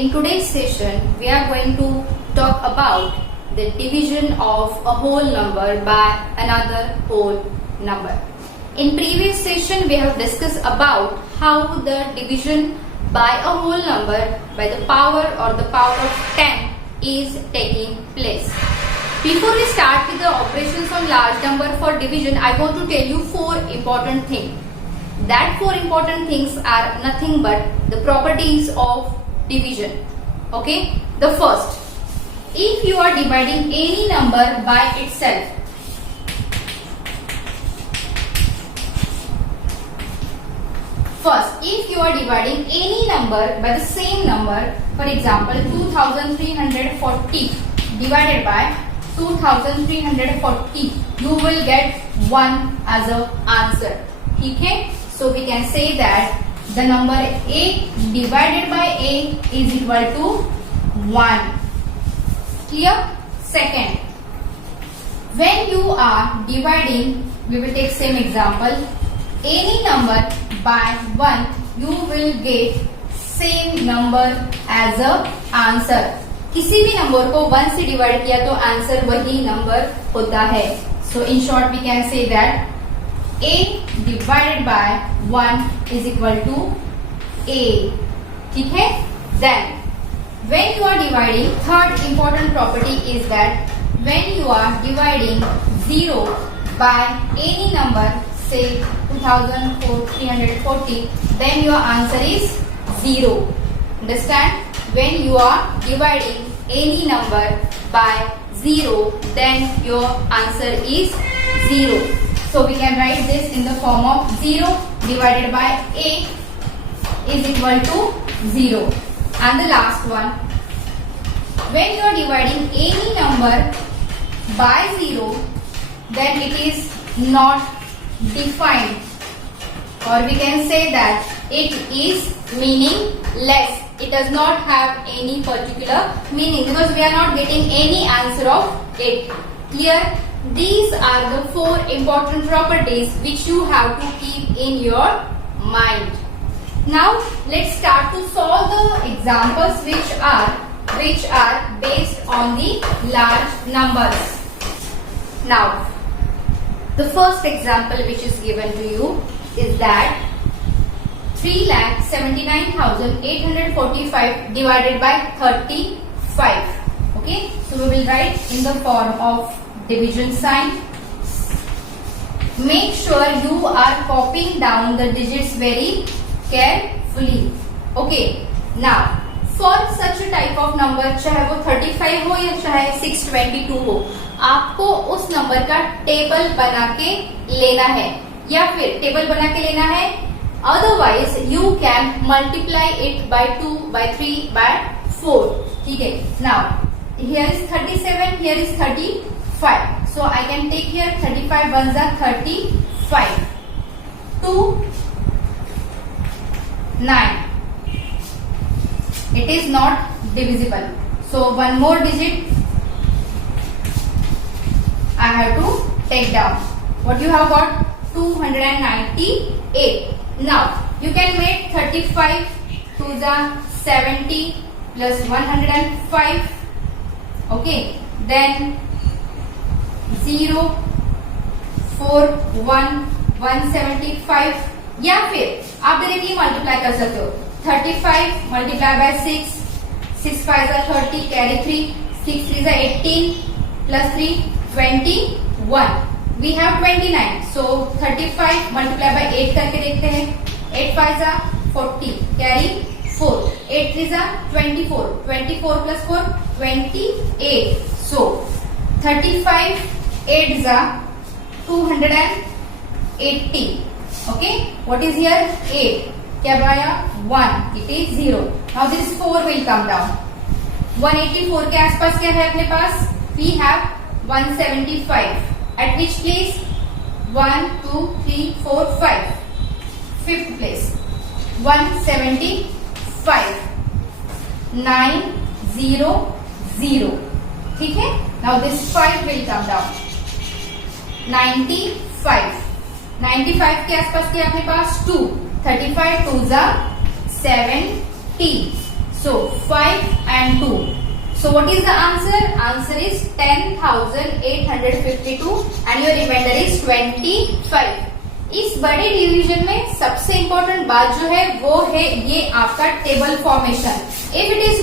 in today's session, we are going to talk about the division of a whole number by another whole number. In previous session, we have discussed about how the division by a whole number by the power or the power of 10 is taking place. Before we start with the operations on large number for division, I want to tell you four important things. That four important things are nothing but the properties of division. Okay, the first, if you are dividing any number by itself, first, if you are dividing any number by the same number, for example 2340 divided by 2340, you will get 1 as a answer. Okay, so we can say that the number a divided by a is equal to 1. Clear? Second, when you are dividing, we will take same example, any number by 1, you will get same number as a answer. किसी भी number को 1 से divide किया तो answer वही number होता है. So in short we can say that a divided by 1 is equal to a. ठीक है? Then when you are dividing, third important property is that when you are dividing 0 by any number, say 2340, then your answer is 0. Understand? When you are dividing any number by 0, then your answer is 0. So we can write this in the form of 0 divided by a is equal to 0. And the last one, when you are dividing any number by 0, then it is not defined, or we can say that it is meaningless. It does not have any particular meaning because we are not getting any answer of it. Clear? These are the four important properties which you have to keep in your mind. Now let's start to solve the examples which are based on the large numbers. Now the first example which is given to you is that 3,79,845 divided by 35. Okay, so we will write in the form of division sign. Make sure you are copying down the digits very carefully. Okay, now for such a type of number, चाहे वो 35 हो या चाहे 622 हो, आपको उस number का table बना के लेना है या फिर टेबल बना के लेना है. Otherwise you can multiply it by 2, by 3, by 4. ठीक है. Now here is 37, here is 35. So I can take here 35 ones are 35. 2, 9. It is not divisible. So one more digit I have to take down. What you have got? 298. Now you can make 35 to the 70 plus 105. Okay. Then 0, 4, 1, 175. या फिर आप directly multiply कर सकते हो. 35 multiply by 6, 6 5 are 30, carry 3, 6 3 are 18 plus 3, 21. We have 29. So 35 multiply by 8 करके देखते हैं. 8 5 are 40, carry 4. 8 3 are 24. 24 plus 4, 28. So 35 8 are 280. Okay. What is here? 8. क्या आया? 1. It is 0. Now this 4 will come down. 184 के आसपास क्या है अपने पास? We have 175. At which place? 1, 2, 3, 4, 5. Fifth place. 175. 9, 0, 0. ठीक है? Now this 5 will come down. 95. 95 के आसपास क्या अपने पास? 2. 35 2s are 70. So 5 and 2. So what is the answer? Answer is 10,852 and your remainder is 25. इस बड़े डिवीजन में सबसे इंपॉर्टेंट बात जो है वो है ये आपका table formation. If it is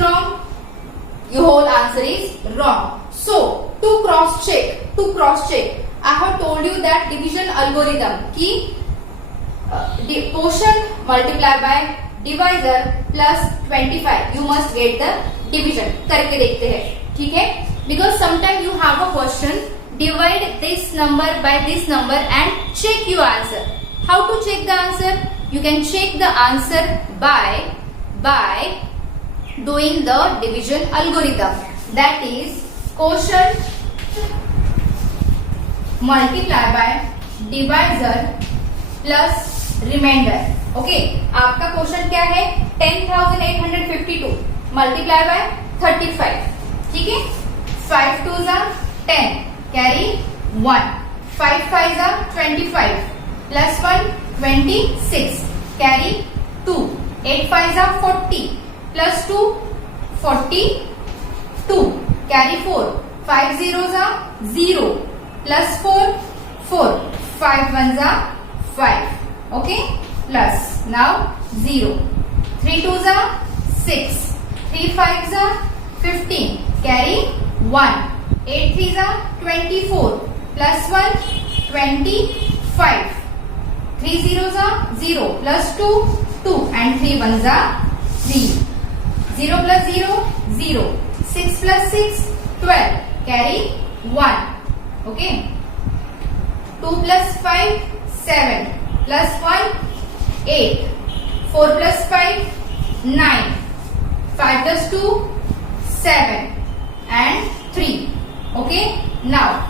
wrong, your whole answer is wrong. So to cross check, I have told you that division algorithm की quotient multiply by divisor plus 25. You must get the division. करके देखते हैं, ठीक है? Because sometimes you have a question, divide this number by this number and check your answer. How to check the answer? You can check the answer by doing the division algorithm. That is quotient multiply by divisor plus remainder. Okay, आपका question क्या है? 10,852 multiply by 35. ठीक है? 5 2s are 10 carry 1. 5 5s are 25 plus 1 26 carry 2. 8 5s are 40 plus 2 42 carry 4. 5 0s are 0 plus 4 4. 5 1s are 5. Okay, plus now 0. 3 2s are 6. 3 5s are 15 carry 1. 8 3s are 24 plus 1 25. 3 zeros are 0 plus 2 2 and 3 1s are 3. 0 plus 0 0. 6 plus 6 12 carry 1. Okay, 2 plus 5 7 plus 1 8. 4 plus 5 9. 5 plus 2 7 and 3. Okay, now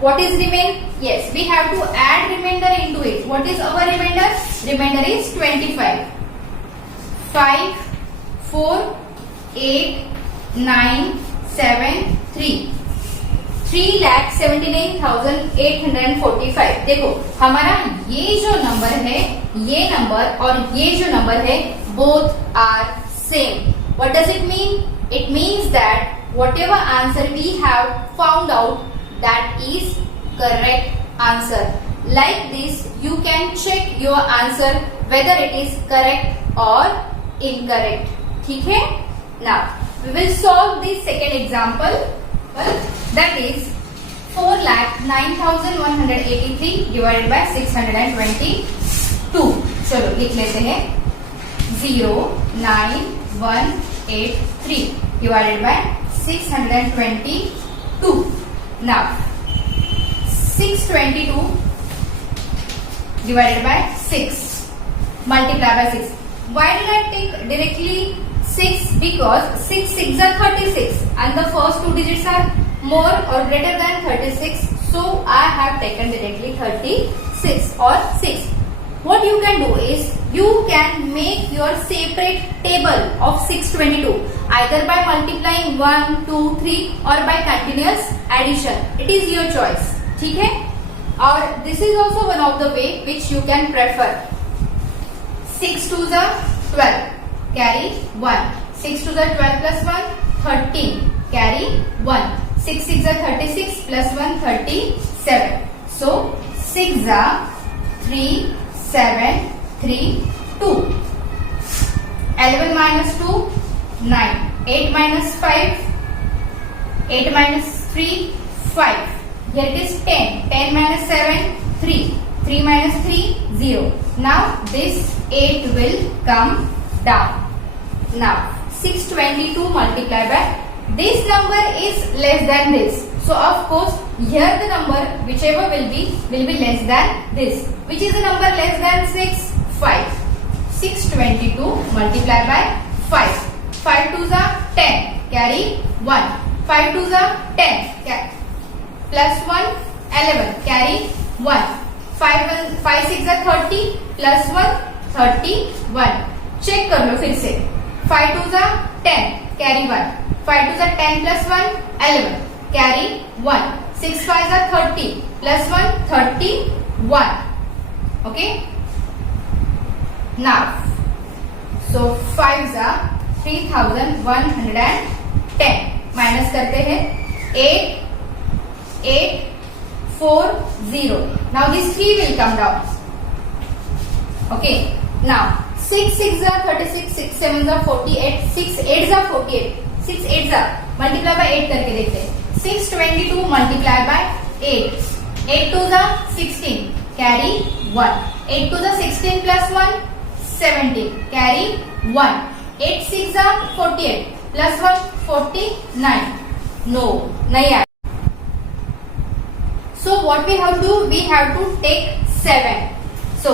what is remain? Yes, we have to add remainder into it. What is our remainder? Remainder is 25. 5 4 8 9 7 3. 3,79,845. देखो हमारा ये जो number है, ये number और ये जो number है, both are same. What does it mean? It means that whatever answer we have found out, that is correct answer. Like this, you can check your answer whether it is correct or incorrect. ठीक है? Now we will solve the second example. That is 4,09,183 divided by 622. चलो लिख लेते हैं. 09183 divided by 622. Now 622 divided by 6 multiply by 6. Why did I take directly 6? Because 6 6s are 36 and the first two digits are more or greater than 36, so I have taken directly 36 or 6. What you can do is you can make your separate table of 622 either by multiplying 1 2 3 or by continuous addition. It is your choice. ठीक है? और this is also one of the way which you can prefer. 6 2s are 12 carry 1. 6 2s are 12 plus 1 13 carry 1. 6 6 are 36 plus 1 37. So 6 are 3 7 3 2. 11 minus 2 9. 8 minus 5 8 minus 3 5. Here it is 10. 10 minus 7 3. 3 minus 3 0. Now this 8 will come down. Now 622 multiplied by this number is less than this. So of course here the number whichever will be less than this. Which is the number less than 6? 5. 622 multiplied by 5. 5 2s are 10 carry 1. 5 2s are 10 plus 1 11 carry 1. 5 6 are 30 plus 1 31. Check कर लो फिर से. 5 2s are 10 carry 1. 5 2s are 10 plus 1 11 carry 1. 6 5s are 30 plus 1 31. Okay, now So 5 जा 3110 minus करते हैं 8840. Now this 3 will come down. Okay. Now 6 6 are 36, 6 7 are 48, 6 8 are 48, 6 8 are multiply by 8 करके देखते हैं. 622 multiply by 8, 8 2 are 16, carry 1. 8 2 are 16 plus 1, 17, carry 1. 8 6 are 48 plus 1, 49. No, नहीं आया. So what we have to do? We have to take 7. So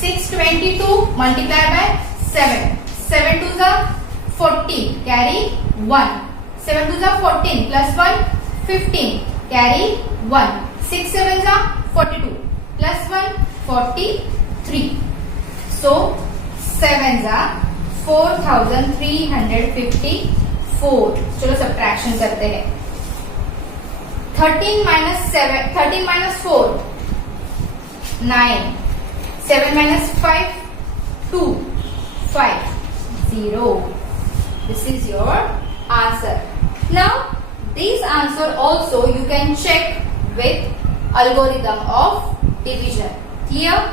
622 multiply by 7. 7 2s are 14. Carry 1. 7 2s are 14 plus 1, 15. Carry 1. 6 7s are 42 plus 1, 43. So 7s are 4354. चलो subtraction करते हैं. 13 minus 4, 9. 7 minus 5, 2, 5, 0. This is your answer. Now, this answer also you can check with algorithm of division. Clear?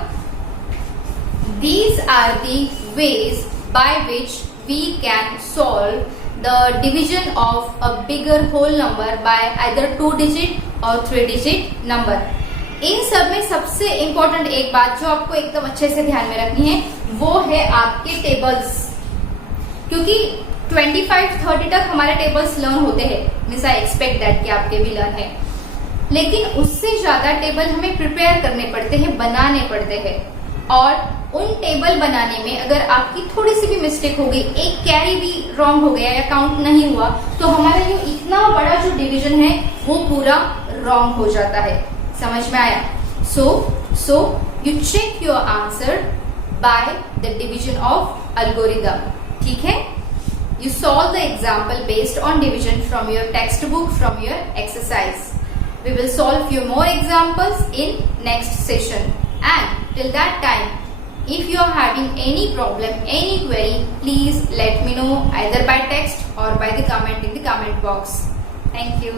These are the ways by which we can solve the division of a bigger whole number by either 2-digit or 3-digit number. इन सब में सबसे important एक बात जो आपको एकदम अच्छे से ध्यान में रखनी है वो है आपके टेबल्स, क्योंकि 25-30 तक हमारे टेबल्स लर्न होते हैं. मीन्स आई एक्सपेक्ट दैट कि आपके भी लर्न है, लेकिन उससे ज्यादा टेबल हमें प्रिपेयर करने पड़ते हैं, बनाने पड़ते हैं. और उन टेबल बनाने में अगर आपकी थोड़ी सी भी मिस्टेक हो गई, एक कैरी भी रॉन्ग हो गया या काउंट नहीं हुआ, तो हमारा ये इतना बड़ा जो डिवीजन है वो पूरा रॉन्ग हो जाता है. समझ में आया? So you check your answer by the division of algorithm. ठीक है? You solve the example based on division from your textbook, from your exercise. We will solve few more examples in next session. And till that time, if you are having any problem, any query, please let me know either by text or by the comment in the comment box. Thank you.